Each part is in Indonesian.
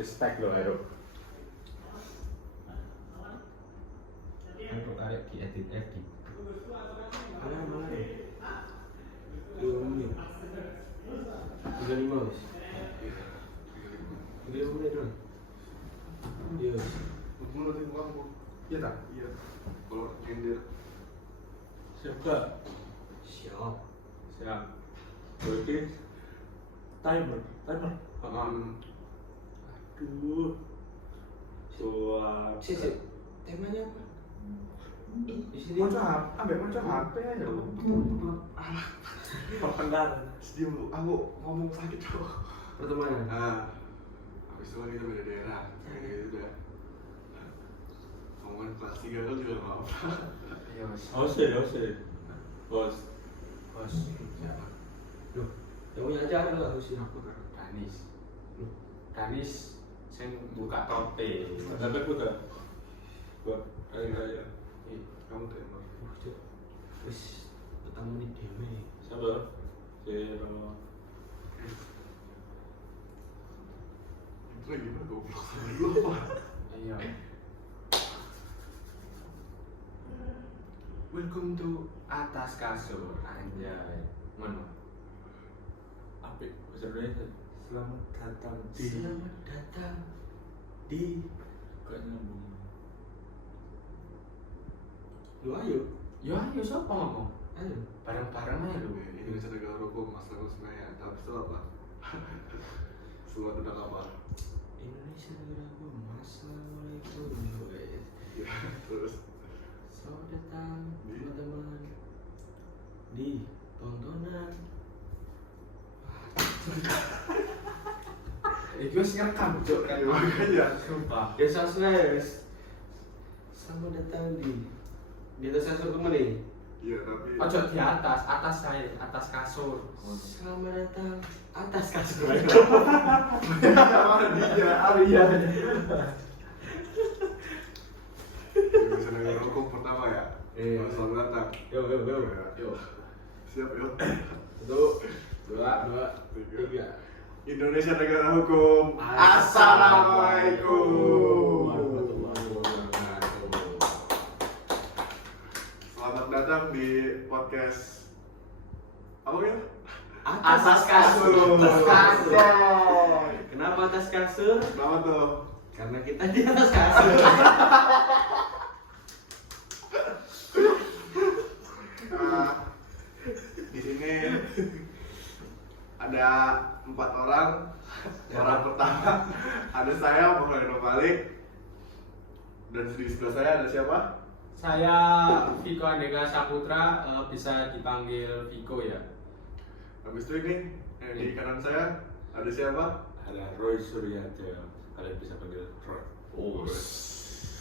Respect lo Ero. Untuk arek diedit. Mana? Ini. 35 guys. 35 menit dong. Iya. Menurut kamu, iya tak? Iya. Kalau nyindir, Siap. Siap. Berarti timer. Aduh. Sip. Temanya apa? Di sini. ambil HP aja lo. Pertengkaran. Sedih lu, aku ngomong sakit cowok. Pertemanan. Habis itu kan kita beda daerah, kayak gitu udah. Ngomongin kelas 3 kan juga nggak apa. Iya mas. Ose. Bos. Siapa? Loh, yang punya acara nggak harus Aku karo Danis sing buka tope. Tapi udah. Buat raya. Kamu terima. Wis pertama nih dewe. Sabar. Zero. Itu lagi gimana goblok lu apa? Iya. Welcome to atas kasur anjay. Ngono. Apik. Bahasa Indonesia. Selamat datang Selamat datang di. Gak nyambung. Lu ayo. Yo ayo sapa ngomong? Ayo. Bareng-bareng aja lu. Indonesia negara hukum, masalah sebenarnya. Tapi itu apa? Seluar tentang apa? Indonesia negaraku. Assalamualaikum. Ya, terus Selamat datang teman-teman di tontonan. Iki wis ngerekam cuk kan. makanya. Sumpah. Ya sukses. Selamat datang di atas kasur kemana? Iya, tapi Ojo di atas saya, atas kasur. Selamat datang atas kasur. mana dia? Iya. Indonesia negara hukum pertama ya. Iya. Selamat datang. Yo. Yo. Siap yuk. 1, 2, 3. Indonesia negara hukum. Assalamualaikum Assalamualaikum. Selamat datang di podcast apa ya? Atas kasur. Kenapa atas kasur? Kenapa tuh? Karena kita di atas kasur. Nah, di sini ada 4 orang. Orang pertama ada saya, Muhammad Malik, dan di sebelah saya ada siapa? Saya Viko Andeka Saputra, bisa dipanggil Viko ya. Habis itu ini di kanan saya ada siapa? Ada Roy Suryaja. Kalian bisa panggil Roy.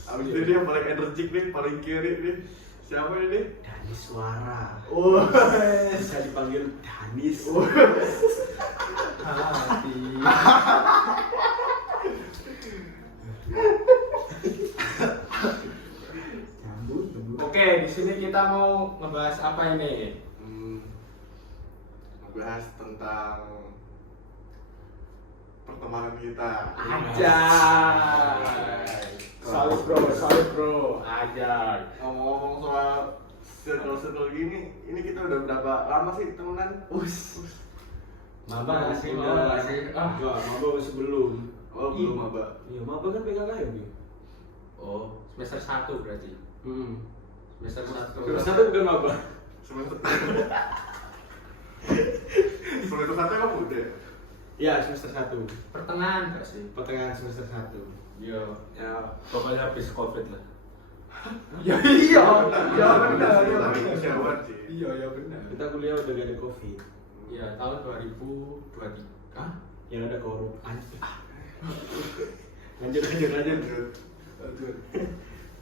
Habis itu dia paling energik nih, paling kiri nih. Siapa ini? Danis Suara. Oh, Bisa dipanggil Danis. Hati. Oke, di sini kita mau ngebahas apa ini? ngebahas tentang pertemanan kita. Salut bro, ajar. Ngomong-ngomong soal circle gini, ini kita udah berapa lama sih temenan? Maba Masih, masih. masih. Maba masih belum. Oh, belum apa? Iya, maba kan PKK ya, Bi? Oh, semester 1 berarti. Semester 1. Terus satu bukan maba. Semester semester satu emang udah. Iya, semester 1. Pertengahan gak sih? Pertengahan semester 1. Iya. Ya, pokoknya habis COVID lah. Ya iya, Tapi kesiapan sih. Iya benar. Kita kuliah udah gak ada Covid. Iya, tahun 2023. Hah? Yang ada korup. Lanjut.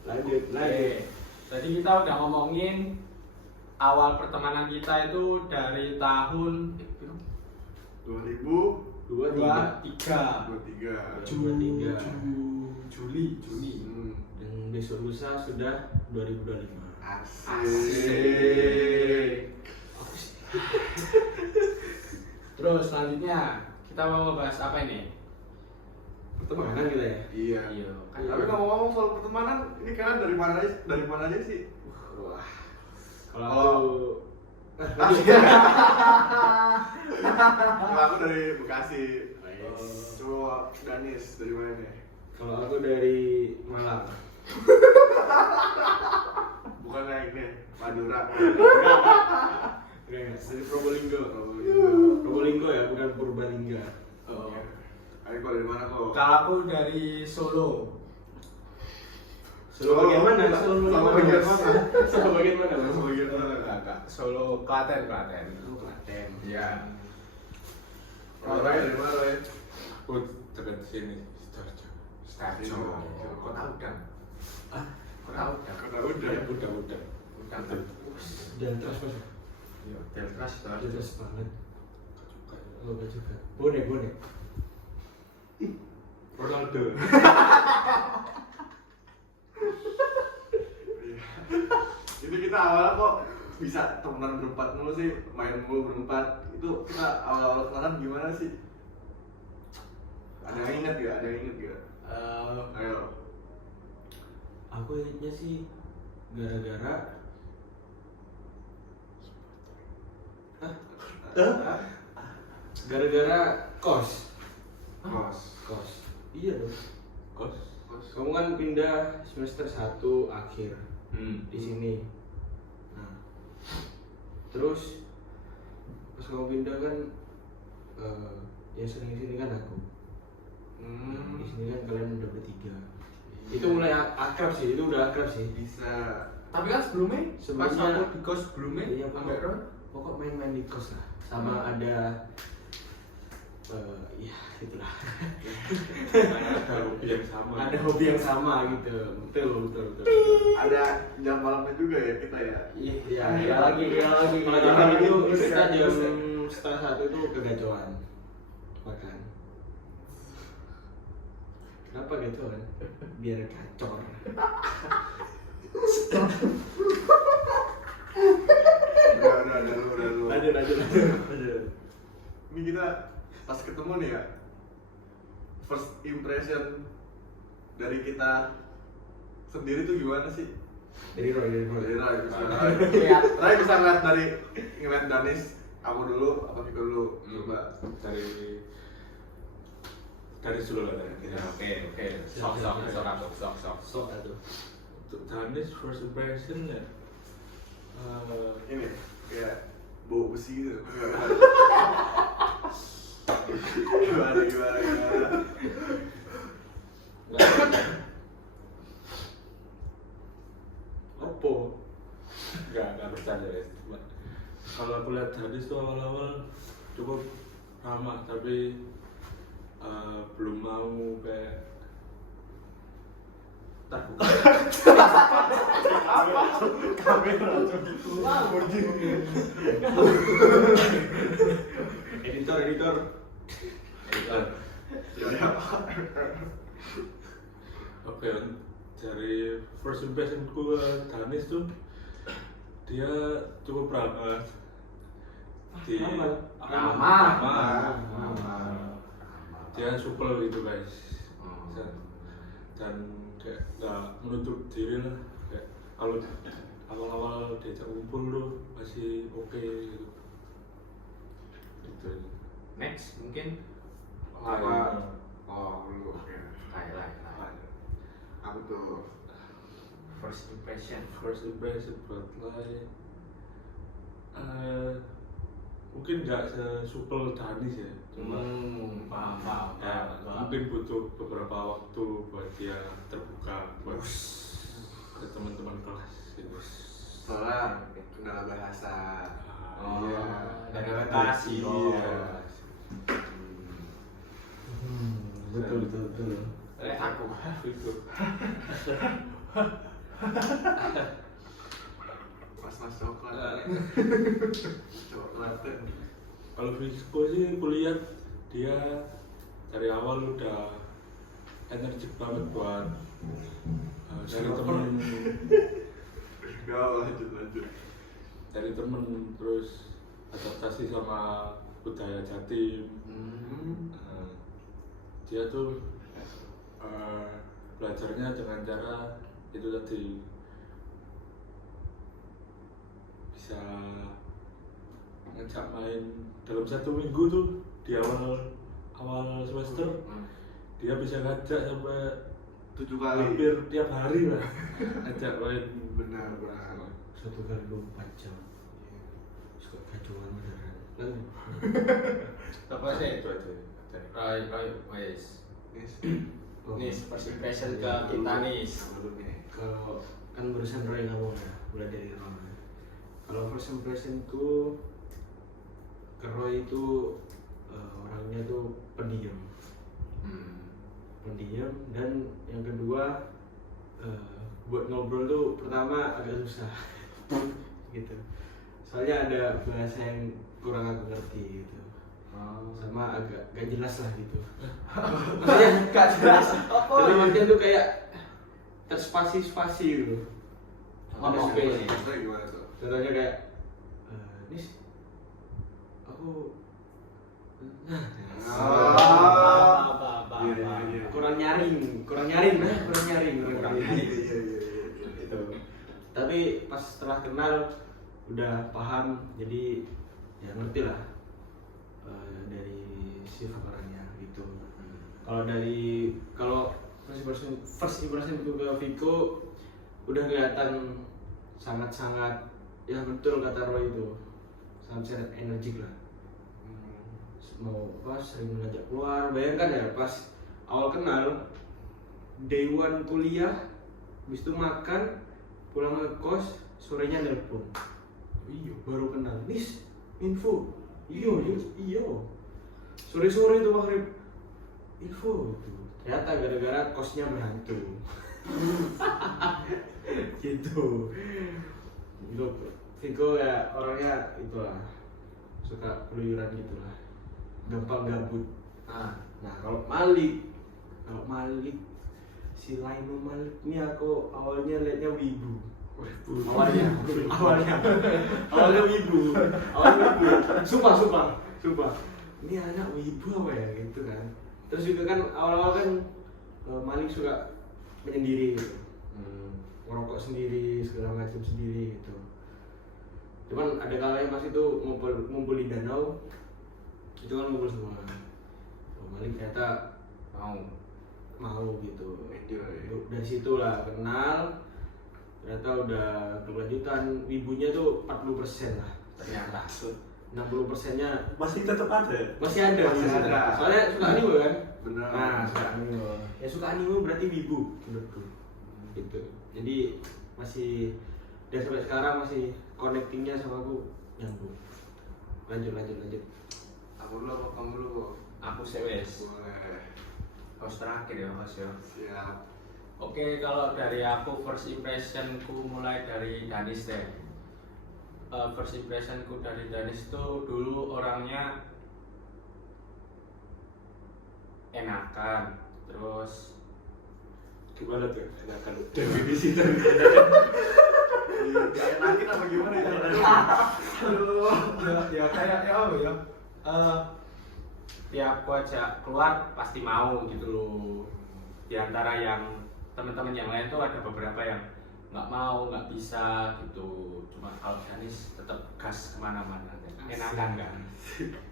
Oke. Jadi kita udah ngomongin awal pertemanan kita itu dari tahun 2023. 23. 23. Juli. Dan besok lusa sudah 2025. Asik. Terus selanjutnya kita mau ngebahas apa ini? pertemanan kita ya. Iya. Iya. Tapi ngomong-ngomong soal pertemanan, ini kalian dari mana aja sih? Wah, Kalau aku Kalau aku dari Bekasi. Coba Danis dari mana nih? kalau aku dari Malang. Bukan naik nih, Madura. Enggak, dari Probolinggo. Probolinggo ya, bukan Purbalingga. Oh. Ayo kok dari mana kok? Kalau aku dari Solo. Solo bagian mana? Solo bagian mana? Solo bagian mana? Mas? Solo bagian mana? Enggak, Solo Klaten. Klaten. Iya. Kalau Roy dari mana Roy? Aku dekat sini, Sidoarjo. Starjo. Kok tahu kan? Ah, Kok tahu kan? Karena udah. Udah. Udah. jangan terus mas. Iya, Deltras Jangan Starjo. terus banget. Oh, enggak juga. Bonek. Ronaldo. Itu kita awalnya kok bisa temenan berempat mulu sih, main mulu berempat. Itu kita awal-awal kenalan gimana sih? Ada yang inget gak? Ayo. Aku ingatnya sih gara-gara gara-gara kos. Kos. Iya dong. Kos. Kamu kan pindah semester 1 akhir di sini. Nah, terus pas kamu pindah kan yang sering di sini kan aku. Di sini kan kalian udah bertiga. Itu mulai akrab sih, itu udah akrab sih. Bisa. Tapi kan sebelumnya, pas Sebelumnya- aku di kos sebelumnya, Iya, sampai Ron. pokok main-main di kos lah. Sama ada ya gitulah. Ada hobi yang sama. Ada hobi yang sama gitu. Betul. Ada jam malamnya juga ya kita ya. Iya lagi. Kalau jam itu kita jam setengah 1 itu kegacoan makan. Kenapa gacoan? Biar gacor. Udah lu. Lanjut. Ini kita pas ketemu nih ya. First impression dari kita sendiri tuh gimana sih? Dari Roy. Dari Rai bisa. Lihat. Rai bisa ngeliat dari ngeliat Danis, aku dulu apa Viko dulu? Coba. dari Solo lah. Ya, oke. Sok. Sok atuh. Untuk Danis first impression ya. Ini kayak bau besi gitu. Gimana? Opo? Enggak bercanda ya. Kalau aku lihat Danis tuh awal-awal cukup ramah tapi belum mau kayak terbuka. Editor. Ya. Oke, dari first impressionku Danis tuh dia cukup ramah. Ramah. Dia supel gitu guys. Dan kayak nggak menutup diri lah. Kayak kalau awal-awal diajak ngumpul tuh masih oke gitu. Gitu. Next mungkin Apa? Oh, lu oke. Lai. Aku tuh First impression. First impression buat Lai mungkin nggak sesupel Danis ya, cuma Paham. ya, mungkin butuh beberapa waktu buat dia terbuka buat ke teman-teman kelas gitu. soalnya kendala bahasa. Iya. Dan Iya. adaptasi. Iya. Betul. Aku. Itu. Mas coklat. Coklat. Kalau Visco sih kuliah dia dari awal udah energik banget buat dari temen Lanjut. dari temen terus adaptasi sama budaya Jatim. dia tuh belajarnya dengan cara itu tadi, bisa ngajak main dalam 1 minggu tuh di awal semester dia bisa ngajak sampai 7 kali. hampir tiap hari lah ngajak main. Benar. 1 kali 24 jam. Suka kacauan beneran. Apa sih? Itu aja. Roy, wes. Yes. Nih, first impression ke kita nih. Kalau kan barusan Roy ngomong ya, mulai dari Roy. Kalau first impression ku ke Roy itu orangnya tuh pendiam. Pendiam, dan yang kedua buat ngobrol tuh pertama agak susah gitu. Soalnya ada bahasa yang kurang aku ngerti gitu. Sama agak gak jelas lah gitu. Maksudnya gak jelas. Dalam artian tuh kayak terspasi-spasi gitu. Oke. Contohnya gimana tuh? Contohnya kayak Nis, aku Iya. kurang nyaring. Gitu. Tapi pas setelah kenal udah paham, jadi ya ngerti lah dari sifat orangnya gitu. Kalau first impression itu ke Viko udah kelihatan sangat ya betul kata Roy itu, sangat energik lah. Mau sering mengajak keluar. Bayangkan ya, pas awal kenal day one kuliah, habis itu makan, pulang ke kos, sorenya nelpon. Iya, baru kenal. Nis, info. Iya. Sore-sore itu maghrib. Info itu. Ternyata gara-gara kosnya berhantu. Gitu. Viko ya orangnya itulah, suka keluyuran gitulah, gampang gabut. Nah kalau Malik si Laino Malik ini aku awalnya liatnya wibu. Awalnya wibu. Sumpah. Ini anak wibu apa ya gitu kan. Terus juga kan awal-awal kan Malik suka menyendiri gitu. Ngerokok sendiri, segala macam sendiri gitu. Cuman ada kalanya pas itu ngumpul di danau, itu kan ngumpul semua. Malik ternyata mau gitu. Dari situ lah kenal, ternyata udah kelanjutan. Wibunya tuh 40% lah ternyata. 60%-nya Masih tetap ada. masih ada. Soalnya suka anime kan. Benar. Nah, suka anime. Ya suka anime berarti wibu menurutku. Gitu. Jadi masih, dan sampai sekarang masih connectingnya sama aku nyambung. Lanjut. Aku dulu apa kamu dulu? Aku sewes. Boleh. Host terakhir ya, Mas ya. Siap. Oke, kalau dari aku first impressionku mulai dari Danis deh. First impressionku dari Danis tuh dulu orangnya enakan, terus Gimana tuh? Enakan definisi tadi. Enakin apa gimana ya? ya kayak ya apa ya? Tiap aku ajak keluar pasti mau gitu loh. Di antara yang teman-teman yang lain tuh ada beberapa yang nggak mau, nggak bisa gitu. Cuma kalau Danis tetap gas kemana-mana, enakan kan.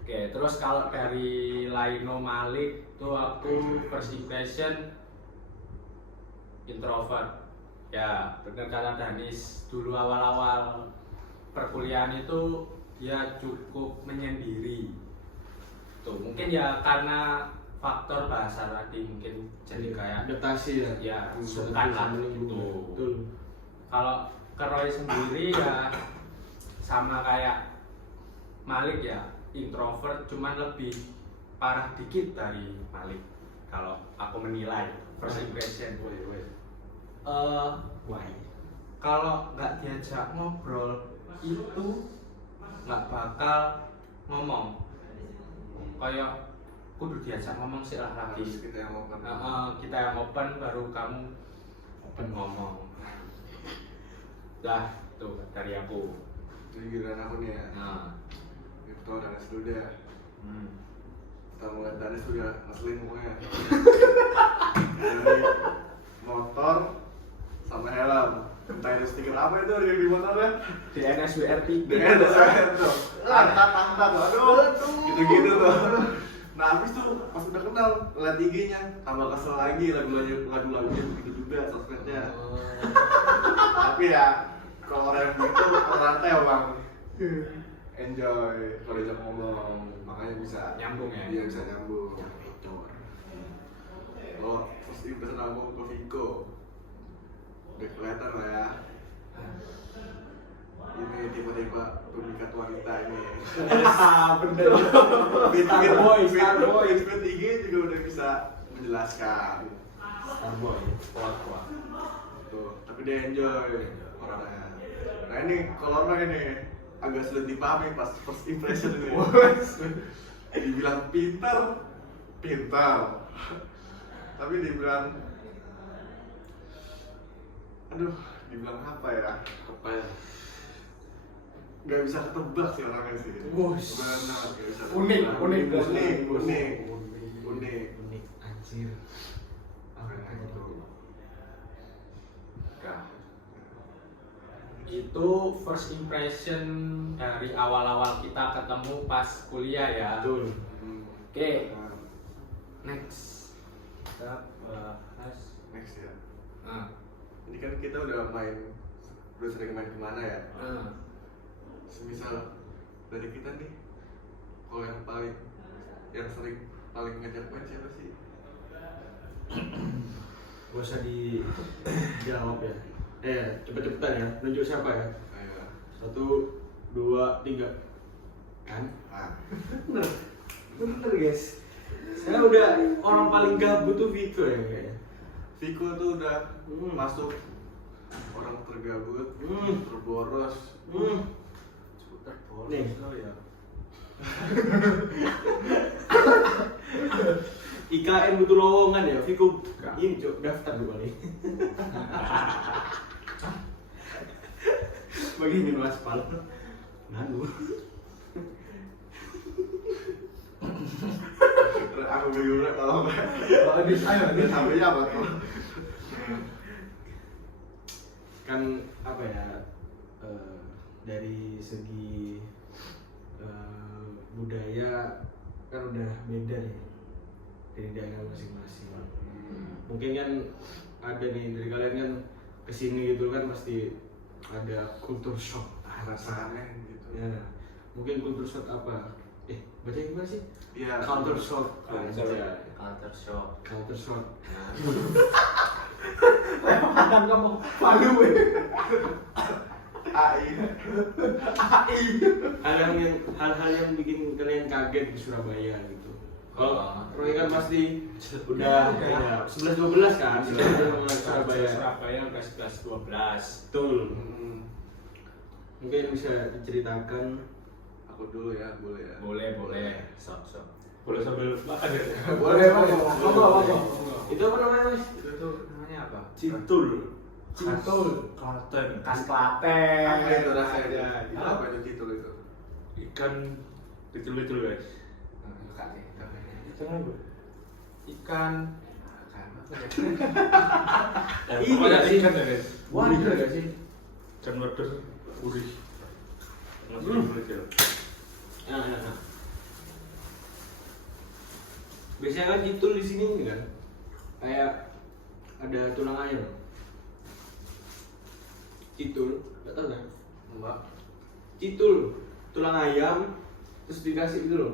Oke, terus kalau dari Laino Malik tuh aku first impression introvert. Ya benar kata Danis, dulu awal-awal perkuliahan itu dia cukup menyendiri. Tuh mungkin ya karena faktor bahasa tadi, mungkin jadi kayak adaptasi ya sungkan lah gitu. Betul. Kalau ke Roy sendiri ya sama kayak Malik ya, introvert, cuman lebih parah dikit dari Malik kalau aku menilai first impression. Why? Kalau nggak diajak ngobrol itu nggak bakal ngomong, kayak kudu diajak ngomong sih lah lagi. Harus kita yang open. Kita yang open baru kamu open ngomong. Lah tuh dari aku. Jadi giliran aku nih ya. Nah, Virtual dan dulu deh. Kita ngeliat Danis tuh udah ngeselin pokoknya. Dari motor sama helm. Entah itu stiker apa itu yang di motornya. DNSWR 3 Dengan dasar tuh. Angkat, aduh, gitu-gitu tuh. Nah habis tuh pas udah kenal ngeliat IG-nya, tambah kesel lagi lagu-lagunya begitu juga sosmednya. Tapi ya kalau orang yang begitu rata emang enjoy kalau diajak ngomong, makanya bisa Nyambung ya? Iya bisa nyambung. Kalau first impression aku ke Viko udah kelihatan lah ya. Ini tipe-tipe pemikat wanita ini. Bener. Starboy. Fit IG juga udah bisa menjelaskan. Starboy, kuat. Tuh, tapi dia enjoy orangnya. Nah ini kalau orang ini agak sulit dipahami pas first impression ini. Dibilang pintar. Tapi dibilang, dibilang apa ya? Apa ya? Gak bisa ketebak sih orangnya sih. Wush. Benar, gak bisa. Unik. Unik anjir. Nah, itu. Itu first impression dari awal-awal kita ketemu pas kuliah ya. Betul. Oke, Nah, next kita bahas. next ya. Nah, Ini kan kita udah sering main kemana ya? Semisal dari kita nih, kalau yang sering paling ngajak main siapa sih? Gak usah dijawab ya. Cepet-cepetan ya. Nunjuk siapa ya? Ayo. 1, 2, 3. Kan? Ah, Bener guys. Saya udah orang paling gabut tuh Viko ya kayaknya. Viko tuh udah masuk orang tergabut, terboros. Nih. ya. IKN butuh lowongan ya, Viko. Ini cok daftar dulu kali. Bagi minum aspal. Nanu. Aku bingung kalau Ayo, sampai apa tuh? Kan apa ya, dari segi budaya kan udah beda nih dari daerah masing-masing. Mungkin kan ada nih dari kalian kan kesini gitu kan pasti ada culture shock Rasanya gitu. ya. Mungkin culture shock apa? Baca gimana sih? Iya. Culture shock. Culture shock. Culture shock. Kadang kamu palu. AI. Hal-hal yang bikin kalian kaget di Surabaya gitu. Kalau Roy kan pasti udah ya 11-12 kan, 11 Surabaya. Surabaya udah 11-12. Betul. Mungkin bisa diceritakan. Aku dulu ya, boleh ya. Boleh. Sok. Boleh sambil makan ya? Boleh. Itu apa namanya, Mas? Itu namanya apa? Cintul. Cintul. Klaten. Khas Klaten. Apa itu rasanya? Itu apa itu citul itu? Ikan kecil-kecil guys. Ikan apa? Ikan. Ini Pokoknya nggak sih? ikan ya guys. Wah, ini gak sih? Ikan wedus gurih. Masih kecil. Nah. Biasanya kan citul di sini kan, kayak ada tulang ayam. Citul, nggak tahu kan? Enggak. Citul, tulang ayam, terus dikasih gitu loh.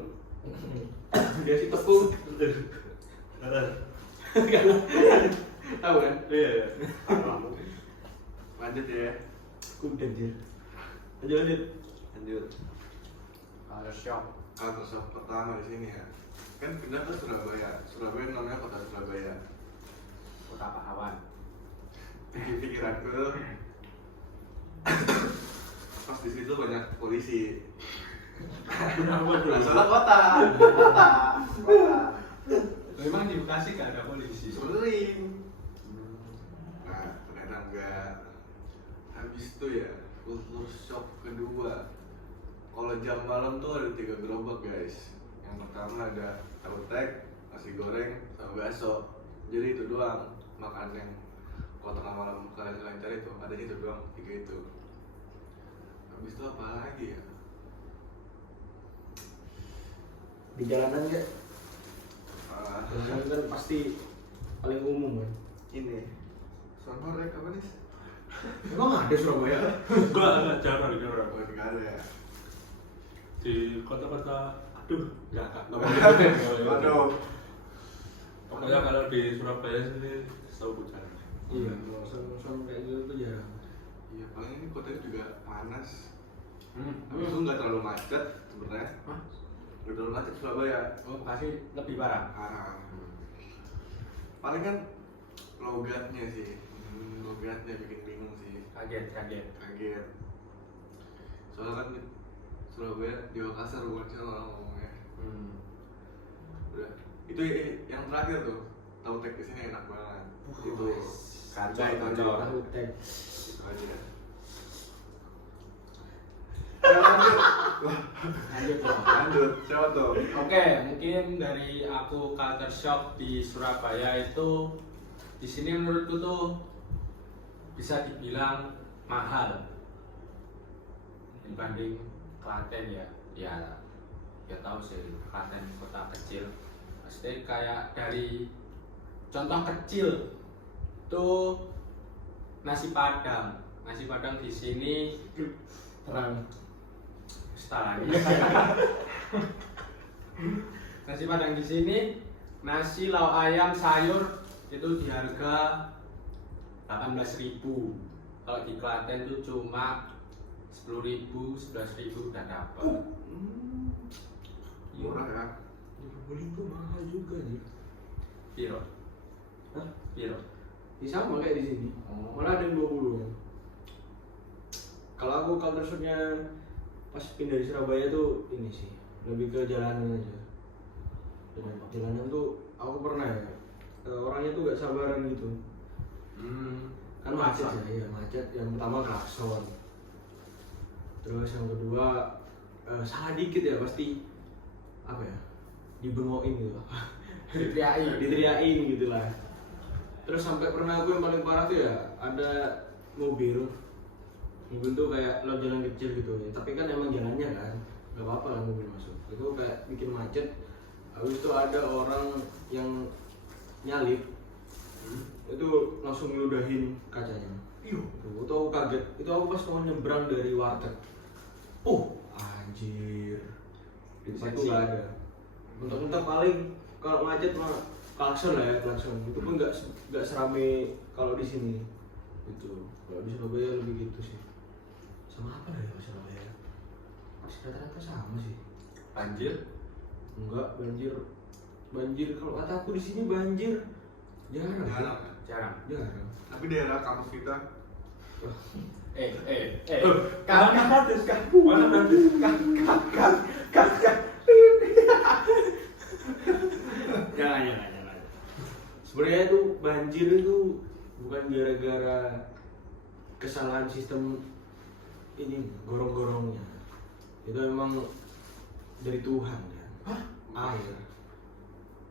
Dikasih tepung. Tahu kan? Iya. Lanjut ya. Udah anjir. Lanjut. Culture shock. Culture shock pertama di sini ya. Kan pindah ke Surabaya. Surabaya namanya kota Surabaya. Kota pahlawan. Pikiranku tuh pas di situ banyak polisi. Soalnya kota. Memang di Bekasi gak ada polisi. Sering. Nah, ternyata enggak. Habis itu ya, culture shock kedua. Kalau jam malam tuh ada 3 gerobak guys, yang Yang pertama ada tahu tek, nasi goreng, sama bakso. Jadi itu doang makan yang kalau tengah malam kalian cari itu ada itu doang, 3 itu. Habis itu apa lagi ya? Di jalanan ya, Ah, jalanan kan pasti paling umum kan. ini Sonorek apa nih? Emang ada Surabaya? Enggak jarang. Oh, nggak ada ya. Di kota-kota, aduh, nggak mau Aduh. Pokoknya kalau di Surabaya sini setahu jarang. Iya, kalau son kayak gitu tuh jarang. Iya, paling ini kotanya juga panas. Hmm. Habis itu nggak terlalu macet sebenarnya. Hah? Nggak terlalu macet Surabaya. Oh, Bekasi lebih parah. Ah. Paling kan logatnya sih. Logatnya bikin bingung sih. Kaget. Kaget. Soalnya kan Surabaya di Makassar bukan sih orang ngomongnya. Udah. Itu yang terakhir tuh. Tahu tek di sini enak banget. Itu Kacau. Tahu tek. itu aja. Ya, lanjut. Lanjut loh. Lanjut. Siapa tuh? Oke, mungkin dari aku culture shock di Surabaya itu di sini menurutku tuh bisa dibilang mahal dibanding Klaten ya. Ya tahu sih Klaten kota kecil. Pasti kayak dari contoh kecil tuh nasi Padang. Nasi Padang di sini Terang. lagi. Nasi Padang di sini, nasi lauk ayam sayur itu di harga 18.000. Kalau di Klaten itu cuma 10.000, 11.000 udah dapat. Murah ya. Beli itu mahal juga nih. Piro? Hah? Piro? Ini sama kayak di sini. Malah ada yang 20 kan. Kalau aku culture shocknya pas pindah di Surabaya tuh ini sih, lebih ke jalanan aja. Jalanan tuh aku pernah ya, orangnya tuh gak sabaran gitu. Kan macet ya, macet. Yang pertama klakson. Terus yang kedua salah dikit ya pasti apa ya, dibengokin gitu. Diteriakin gitu lah. Terus sampai pernah aku yang paling parah tuh ya, ada mobil tuh kayak lo jalan kecil gitu ya, tapi kan emang jalannya kan nggak apa-apa lah mobil masuk, itu kayak bikin macet. Habis itu ada orang yang nyalip, itu langsung ngeludahin kacanya. Itu aku kaget, itu aku pas mau nyebrang dari warteg. Anjir, di depan tuh nggak ada. Untuk paling kalau macet mah klakson lah ya, klakson. Itu pun nggak serame kalau di sini. Itu kalau di Surabaya lebih gitu sih. Sama apa ya Surabaya? Masih rata-rata sama sih. Banjir? Enggak, banjir kalau kata aku di sini banjir jarang. Jarang. Tapi daerah kampus kita Jangan. Sebenarnya itu banjir itu bukan gara-gara kesalahan sistem ini gorong-gorongnya. Itu memang dari Tuhan ya. Air.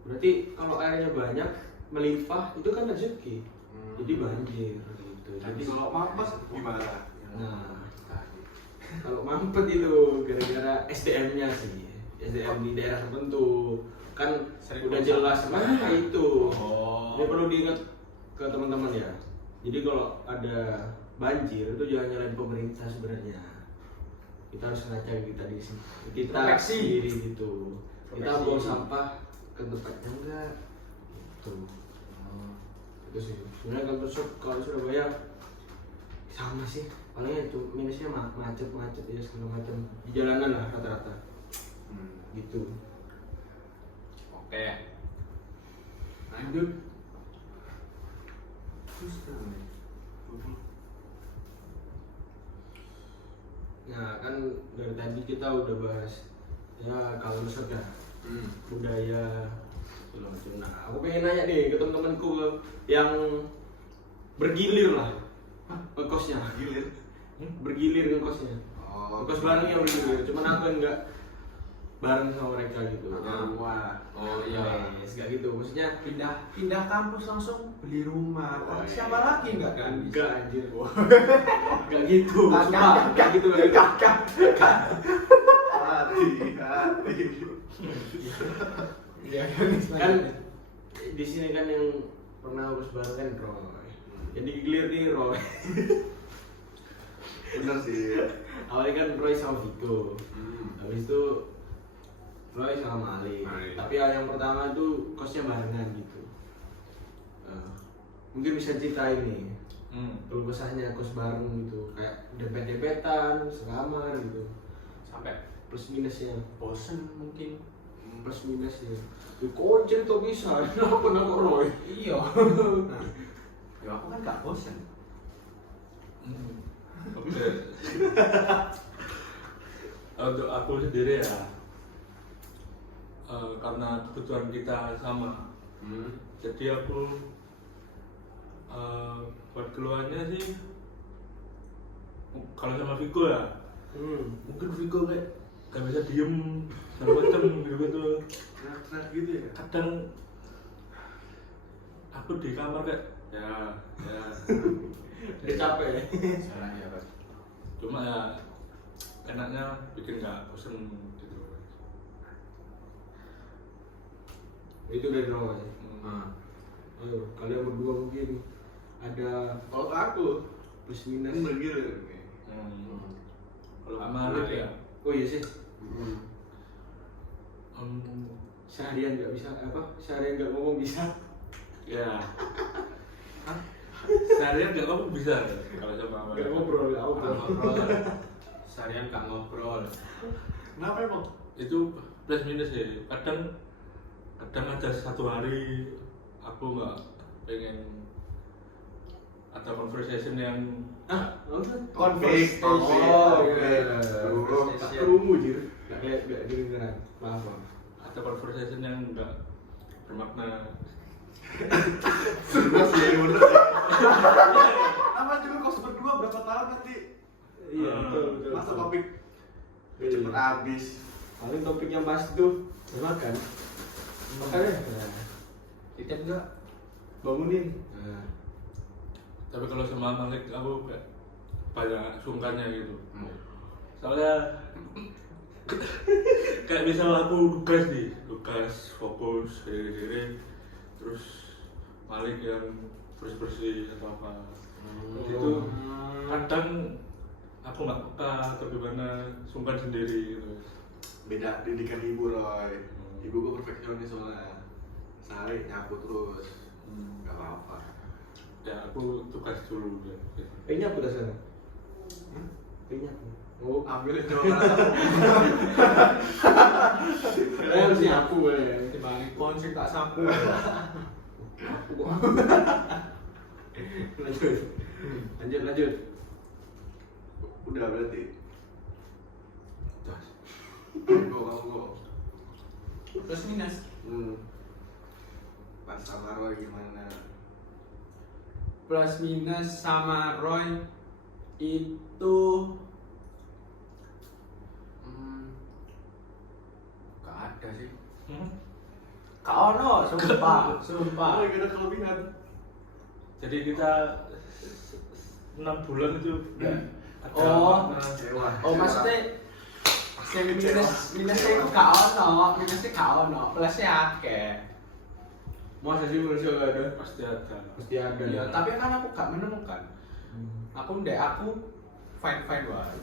Berarti kalau airnya banyak melimpah itu kan rezeki. Jadi banjir gitu. Jadi kalau mampet gimana? nah, kalau mampet itu gara-gara SDM-nya sih. SDM di daerah tertentu kan udah jelas mana itu. Ini perlu diingat ke teman-teman ya. Jadi kalau ada banjir itu jangan nyalain pemerintah sebenarnya. Kita harus ngaca kita di sini. Kita sendiri gitu. Kita bawa sampah ke tempatnya enggak. Tuh. Itu sih. Sebenarnya kalau Surabaya sama sih. Palingnya itu minusnya macet ya segala macam. Di jalanan lah rata-rata. Gitu. Oke. Lanjut. Nah kan dari tadi kita udah bahas ya kalau ya budaya segala macam. Nah aku pengen nanya nih ke teman-temanku yang bergilir lah ngekosnya. Bergilir ngekosnya. Ngekos bareng yang bergilir. Cuman aku yang bareng sama mereka gitu. Rumah. Oh iya. Yes, gak gitu. Maksudnya Pindah kampus langsung beli rumah. Oh, Siapa iya. lagi enggak kan? enggak anjir. Gak gitu. Gak gitu. Kakak. Hati. Iya Kan di sini kan yang pernah urus bareng kan Roy. Jadi clear nih Roy. Bener sih. Awalnya kan Roy sama Viko. Habis itu Roy sama Malik. Malik. Tapi yang pertama itu kosnya barengan gitu. Mungkin bisa ceritain nih. Kalau kesahnya kos bareng gitu, kayak dempet-dempetan, sekamar gitu. Sampai Plus minusnya, bosen mungkin. plus minusnya. Kok cerita bisa? Kenapa nangkok Roy? Iya. Ya aku kan gak bosen. Oke. Untuk aku sendiri ya, karena kebutuhan kita sama, jadi aku buat keluarnya sih, kalau sama Viko ya, mungkin Viko kayak gak bisa diem segala macam gitu. Teriak-teriak gitu ya. Kadang aku di kamar kayak ya Udah capek ya? Sekarang ya Pak. cuma ya enaknya bikin gak bosen gitu. Itu dari Roy. Nah, Ayo, kalian berdua mungkin ada Kalau ke aku, plus minus. bener gitu nih. Kalau Malik ya, Oh iya sih. um, Seharian nggak bisa apa? Seharian nggak ngomong bisa. ya seharian gak kamu bisa kalau sama Nggak ngobrol, nggak gak ngobrol. ngobrol. Seharian gak ngobrol. Kenapa emang? itu plus minus ya. Kadang ada satu hari aku nggak pengen ada conversation yang Konflik. Oh iya. Dulu. Tak kerungu jir. Nggak dengeran. Maaf. ada conversation yang nggak bermakna. Bener sih, bener sih. Nama juga kos berdua berapa tahun nanti? Iya betul betul. Masa topik cepet habis. Paling topik yang bahas itu makan. Makanya. Kita enggak Bangunin. Nah. Tapi kalau sama Malik aku kayak banyak sungkannya gitu. Soalnya kayak misal aku tugas fokus diri terus Malik yang bersih atau apa. Itu kadang aku nggak peka atau gimana, sungkan sendiri gitu. Beda didikan ibu Roy. Ibu gua perfeksionis soalnya. Sehari nyapu terus. Gak apa-apa. Ya aku tugas dulu ya. Penyak udah sana. Penyak. Oh, Ambilin coba. harus nyapu ya. dibalik konsep tak sapu. Lanjut. Udah berarti. Terus, Kamu. Plus minus. Pas sama Roy gimana? Plus minus sama Roy itu gak ada sih. Gak ono, sumpah. Roy gak ada kelebihan. jadi kita 6 bulan itu nggak ada Oh. makna. Oh maksudnya sing minusnya itu gak ono, minusnya gak ono, plusnya akeh. Masa sih manusia gak ada? Pasti ada. Pasti ada. Iya, tapi kan aku gak menemukan. Aku fine wae.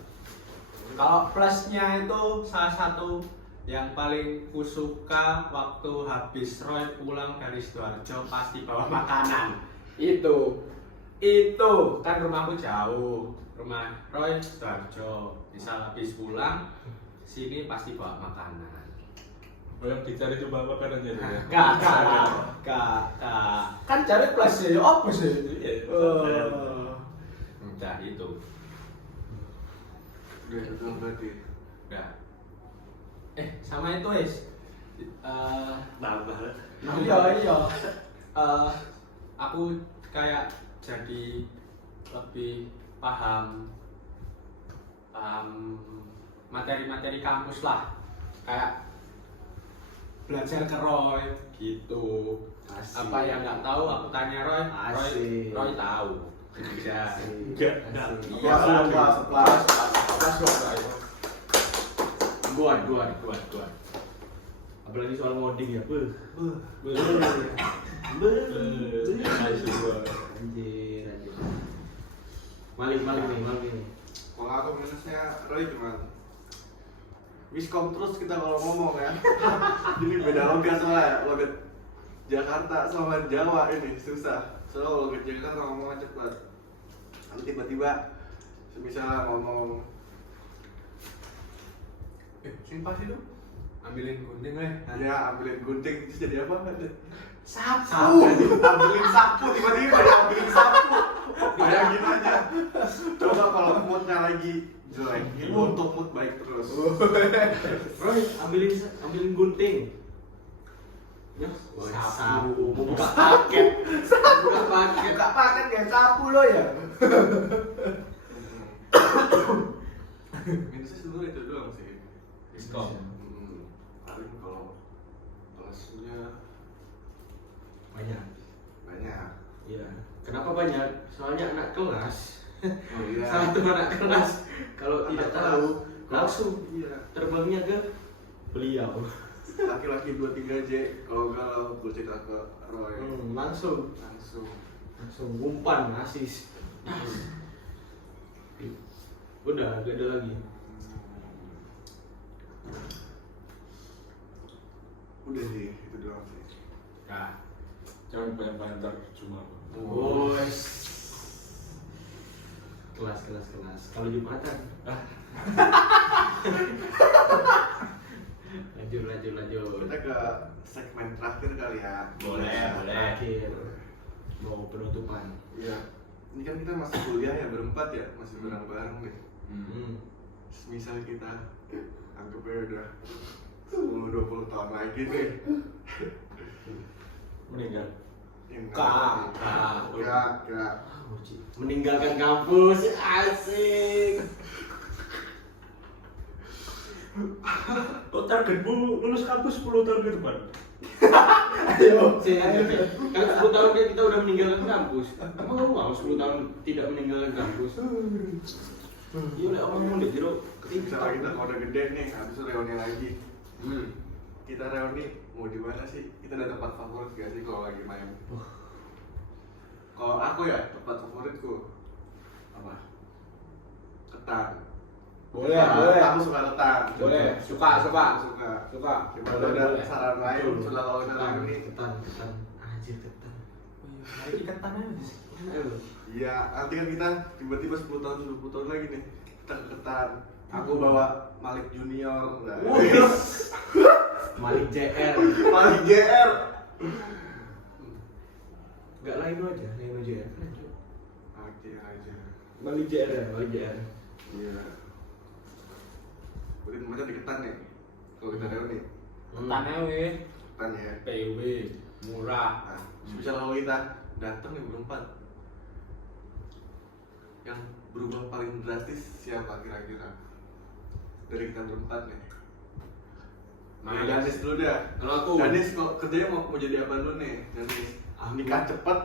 Kalau plusnya itu salah satu yang paling kusuka waktu habis Roy pulang dari Sidoarjo pasti bawa makanan. Itu kan rumahku jauh. Rumah Roy Sidoarjo. Misal habis pulang sini pasti bawa makanan. Oh, yang dicari coba apa kan aja ya? Gak. Kan cari plus ya, apa sih? Udah itu. Udah itu berarti. Udah. Sama itu wis. Nambah. Iya. Aku kayak jadi lebih paham materi-materi kampus lah. Kayak belajar ke Roy gitu. Asik. Apa yang nggak tahu aku tanya Roy, Asik. Roy tahu. Ya. Enggak. Plus. Kuat. Apalagi soal ngoding ya, Anjir. Malik nih. Kalau aku minusnya Roy cuman miskom terus kita kalau ngomong ya. Jadi beda logat soalnya, logat Jakarta sama Jawa ini susah. Soalnya kalau logat Jakarta ngomongnya cepat. Lalu tiba-tiba misalnya ngomong simpah sih tuh. ambilin gunting weh. Ya ambilin gunting terus jadi apa? Sapu. Ambilin sapu tiba-tiba dia ambilin sapu. Bayangin aja. Coba kalau moodnya lagi jelek, itu untuk mood baik terus. Roy, ambilin gunting. Ya, sapu. Buka paket. Buka paket ya sapu lo ya. Minusnya sebenarnya itu doang sih. Miskom. Paling kalau kelasnya Banyak. banyak. Iya. Kenapa banyak? Soalnya anak kelas. Oh iya. Salah satu anak kelas kalau tidak tahu langsung Iya. terbangnya ke beliau. Laki-laki 23J kalau galau gue cerita ke Roy. Langsung umpan asis. Udah gak ada lagi. Udah sih, itu doang sih. Nah, Jangan banyak-banyak ntar cuma. Bos. Kelas. Kalau Jumatan. Lanjut. Kita ke segmen terakhir kali ya. boleh. Terakhir. Mau penutupan. Iya. Ini kan kita masih kuliah ya berempat ya, masih bareng-bareng nih. Misal kita anggap aja udah 10-20 tahun lagi nih. Meninggal. Enggak. Meninggalkan kampus, asik. Kok targetmu lulus kampus 10 tahun ke depan? Ayo, kan 10 tahun kan kita udah meninggalkan kampus. Emang kamu mau 10 tahun tidak meninggalkan kampus? Iya, oleh orang mau di jero Misalnya kita kalau udah gede nih, habis itu reuni lagi. Kita reuni mau di mana sih? Kita ada tempat favorit gak sih kalau lagi main? Kalau aku ya tempat favoritku apa? Ketan. Boleh. Aku suka ketan. Boleh. Suka. Aku suka. Coba ada saran lain setelah kalau kita reuni. ketan. Anjir, ketan. Mari ketan aja. Iya, nanti kan kita tiba-tiba 10 tahun, 20 tahun lagi nih kita ke ketan. Aku bawa Malik Junior. Malik JR. Malik JR. Enggak lain aja, JR. Aja. Malik JR ya, Malik JR. Iya. Berarti tempatnya di ketan nih. Kalau kita reuni. Ketannya weh. Ketan ya. PW murah. Nah, misal kalau kita datang nih berempat, yang berubah paling drastis siapa kira-kira dari kita berempat nih? Nah, Danis dulu dah. Kalau aku Danis kok kerjanya mau jadi apa dulu nih? Danis nikah cepet.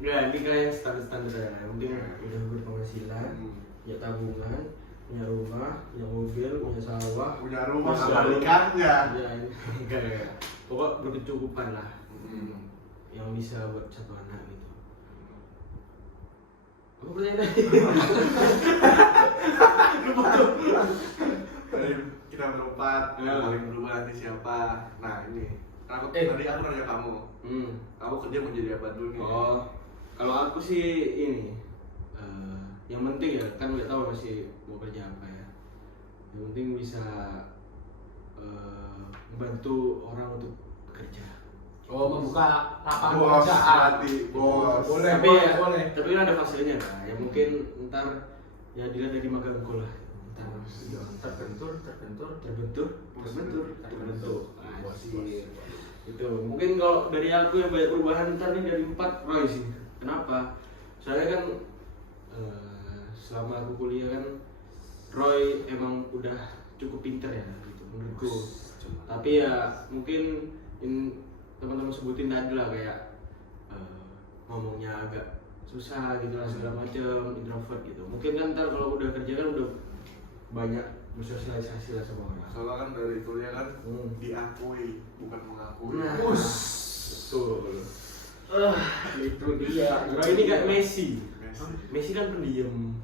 enggak, ini kayak standar ya. Yang penting udah berpenghasilan, punya tabungan, punya rumah, punya mobil, punya sawah, Punya rumah punya sama sawah. nikahnya. Ya, enggak. Pokok berkecukupan lah. Yang bisa buat satu anak gitu. Apa pertanyaan tadi? Lupa tuh. Dari kita berempat, yang paling berubah nanti siapa? Nah ini, tadi aku nanya kamu, kamu kerja mau jadi apa dulu nih? Oh, kalau aku sih ini, yang penting ya kan nggak tahu masih mau kerja apa ya. Yang penting bisa membantu orang untuk bekerja. Oh, membuka lapangan Bos, pekerjaan. berarti bos. Boleh. Tapi kan ada hasilnya kan. Ya mungkin ntar ya dilihat dari magangku lah. Ntar Terbentur. terbentuk. Asik. Itu mungkin kalau dari aku yang banyak perubahan ntar nih dari 4 Roy sih. Kenapa? Soalnya kan selama aku kuliah kan Roy emang udah cukup pinter ya gitu menurutku. Tapi ya mungkin teman-teman sebutin tadi lah kayak ngomongnya agak susah gitu lah segala macam, introvert gitu. Mungkin kan ntar kalau udah kerja kan udah banyak bersosialisasi lah sama orang. Soalnya kan dari kuliah kan diakui bukan mengakui. Nah, betul. Itu dia. Nah, ini kayak Messi. Messi kan pendiam,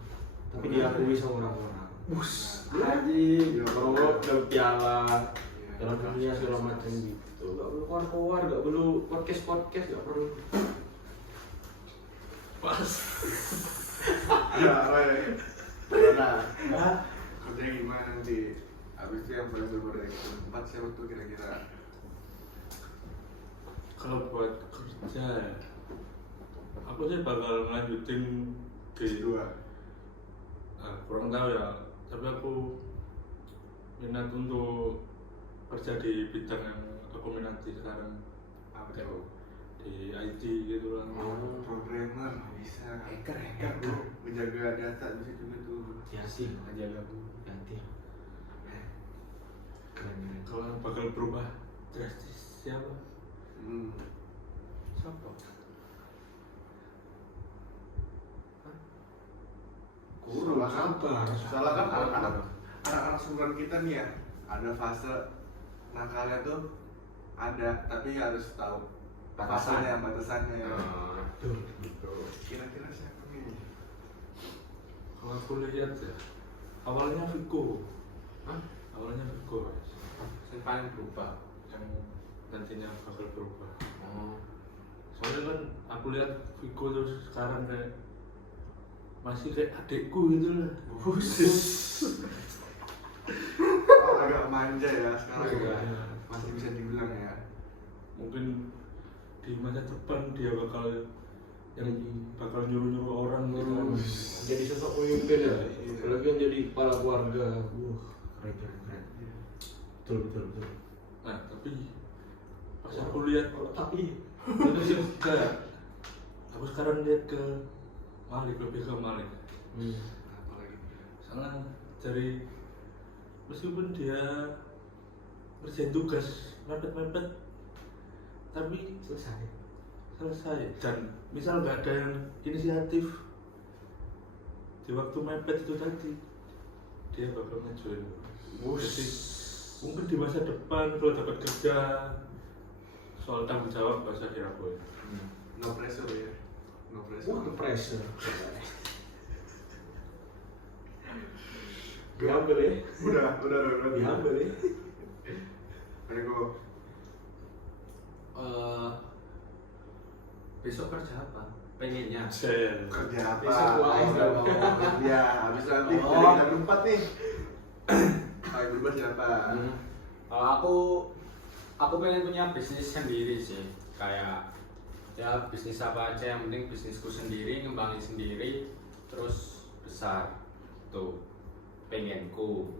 tapi diakui sama orang-orang. Haji, kalau dapat piala, dalam dunia segala macam gitu. Gak perlu keluar-keluar, gak perlu podcast, gak perlu. Pas. Ya, Nah, kerja gimana nanti? Habis itu yang paling berkeempat siapa tuh kira-kira? Kalau buat kerja, aku sih bakal ngelanjutin di Dua. kurang tahu ya, tapi aku minat untuk kerja di bidang yang aku minati sekarang, Apa tuh? di IT gitu lah. Programmer bisa. Hacker Bro, menjaga data bisa juga tuh. Hati-hati, aja gak hati. Keren. Kalau yang bakal berubah drastis siapa? siapa? Salah kan? Salah kan anak-anak seumuran kita nih ya. Ada fase nakalnya tuh ada, tapi harus tahu batasannya. Betul. Kira-kira siapa nih? Kalau aku lihat ya, awalnya Vico. Awalnya Vico, Yang paling berubah. yang nantinya bakal berubah. Soalnya kan aku lihat Vico terus sekarang kayak masih kayak adekku gitu lah. Agak manja ya sekarang ya. Masih bisa dibilang ya. Mungkin di masa depan dia bakal nyuruh-nyuruh orang gitu. Jadi sosok pemimpin ya. Apalagi yang jadi kepala keluarga. Keren. Betul. Nah tapi pas aku lihat Tapi aku sekarang lihat ke Malik, lebih ke Malik. Apalagi Soalnya dari meskipun dia kerjain tugas mepet-mepet, tapi selesai. Dan misal nggak ada yang inisiatif di waktu mepet itu tadi, dia bakal ngejoin. Jadi mungkin di masa depan kalau dapat kerja, soal tanggung jawab nggak usah diraguin. no pressure ya. No pressure. the pressure. Diambil ya. Udah. Diambil ya. Ayo go. Besok kerja apa? Pengennya Kerja apa? Besok UAS dong. Ya, habis nanti Oh. dari jam 4 nih. Ayo berubah siapa? Kalau aku pengen punya bisnis sendiri sih, kayak ya bisnis apa aja yang penting bisnisku sendiri, ngembangin sendiri, terus besar tuh pengenku.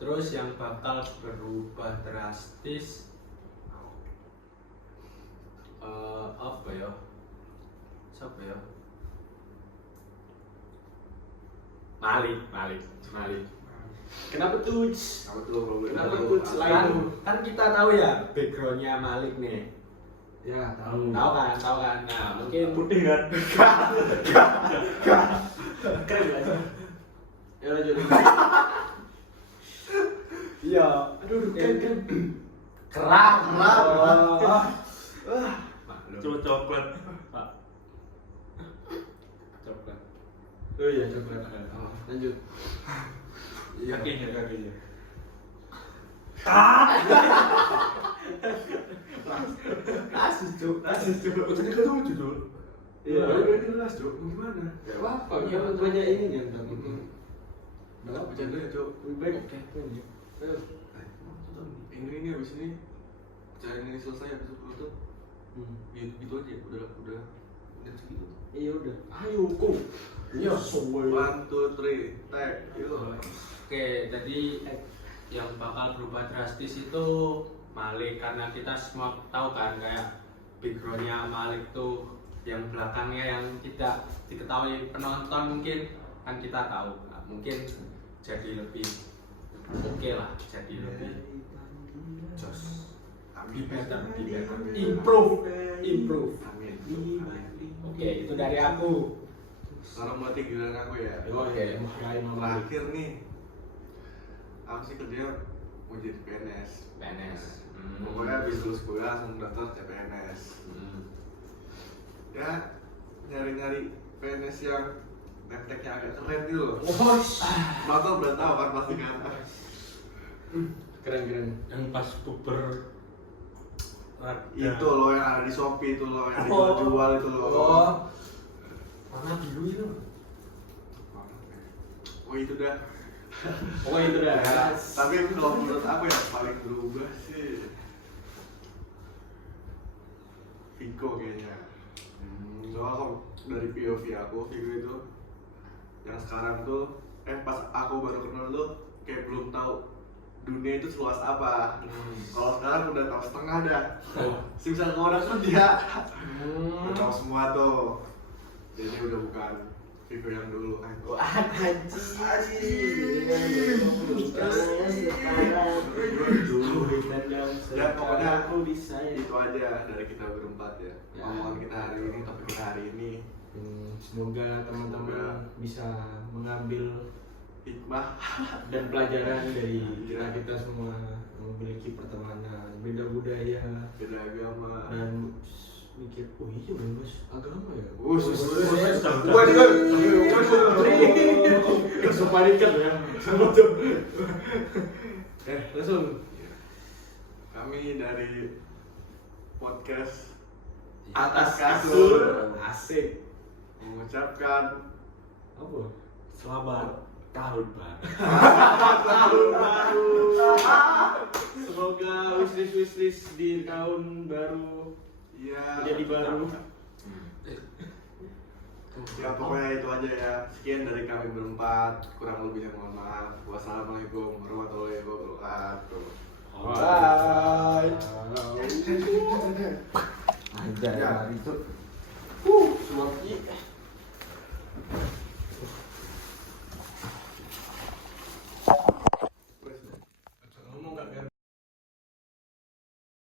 Terus yang bakal berubah drastis apa ya? Siapa ya? Malik. Kenapa tuh? Apa tuh kalau Kenapa tuh? Kan kita tahu ya backgroundnya Malik nih. Ya, tahu. Tahu kan. Nah, mungkin putih kan? Keren gak sih? Ya lanjut. iya. Aduh, kan. Kerang. Coba coklat, Pak. Coklat. Oh iya, coklat. Lanjut. Kakinya. Asis cuk. Oh, tadi kan lucu tuh. Iya, udah jelas, Cok. Gimana? gak apa-apa, kan banyak ini kan tapi itu. Udah apa Bercanda ya, Cok. lebih baik. Lanjut. Ayo. Ini habis ini cari ini selesai habis itu tuh. Gitu aja, udah segitu. Iya udah. Ayo, kok. Iya, soalnya. 1, 2, 3, tag. Yuk. Oke, jadi yang bakal berubah drastis itu Malik, karena kita semua tahu kan kayak backgroundnya Malik tuh yang belakangnya yang tidak diketahui penonton mungkin kan kita tahu. Nah, mungkin jadi lebih oke lah, jadi lebih jos. Be better. Improve. Amin. Oke, itu dari aku. Sekarang berarti giliran aku ya. Oke. Terakhir nih, aku sih kerja mau jadi PNS. Pokoknya habis lulus kuliah langsung daftar CPNS. Ya nyari-nyari PNS yang nefteknya agak keren gitu loh. Bapak udah tahu kan pasti kan. Keren. Yang pas puber Itu loh yang ada di Shopee itu loh yang dijual itu loh. Warna biru itu. Oh itu dah. Pokoknya itu dah. Ya, tapi kalau menurut aku yang paling berubah sih Viko kayaknya. Soalnya kalau dari POV aku Viko itu yang sekarang tuh pas aku baru kenal tuh kayak belum tahu dunia itu seluas apa. Kalau sekarang udah tahu setengah dah. Misal kalau udah kerja udah tahu semua tuh. Jadi udah bukan Viko yang dulu. Ya pokoknya aku bisa itu aja dari kita berempat ya. Omongan kita hari ini, topik kita hari ini. Semoga teman-teman bisa mengambil Hikmah dan pelajaran dari kita semua memiliki pertemanan, beda budaya, beda agama. dan mikir, oh iya bebas agama ya. Kesepanikan ya. Langsung. Kami dari podcast Atas Kasur asik. mengucapkan Apa? Selamat tahun baru. Tahun baru. Semoga wishlist di tahun baru ya menjadi baru. Ya pokoknya itu aja ya. Sekian dari kami berempat. Kurang lebihnya mohon maaf. Wassalamualaikum warahmatullahi wabarakatuh. Bye. Ya. Itu. Semua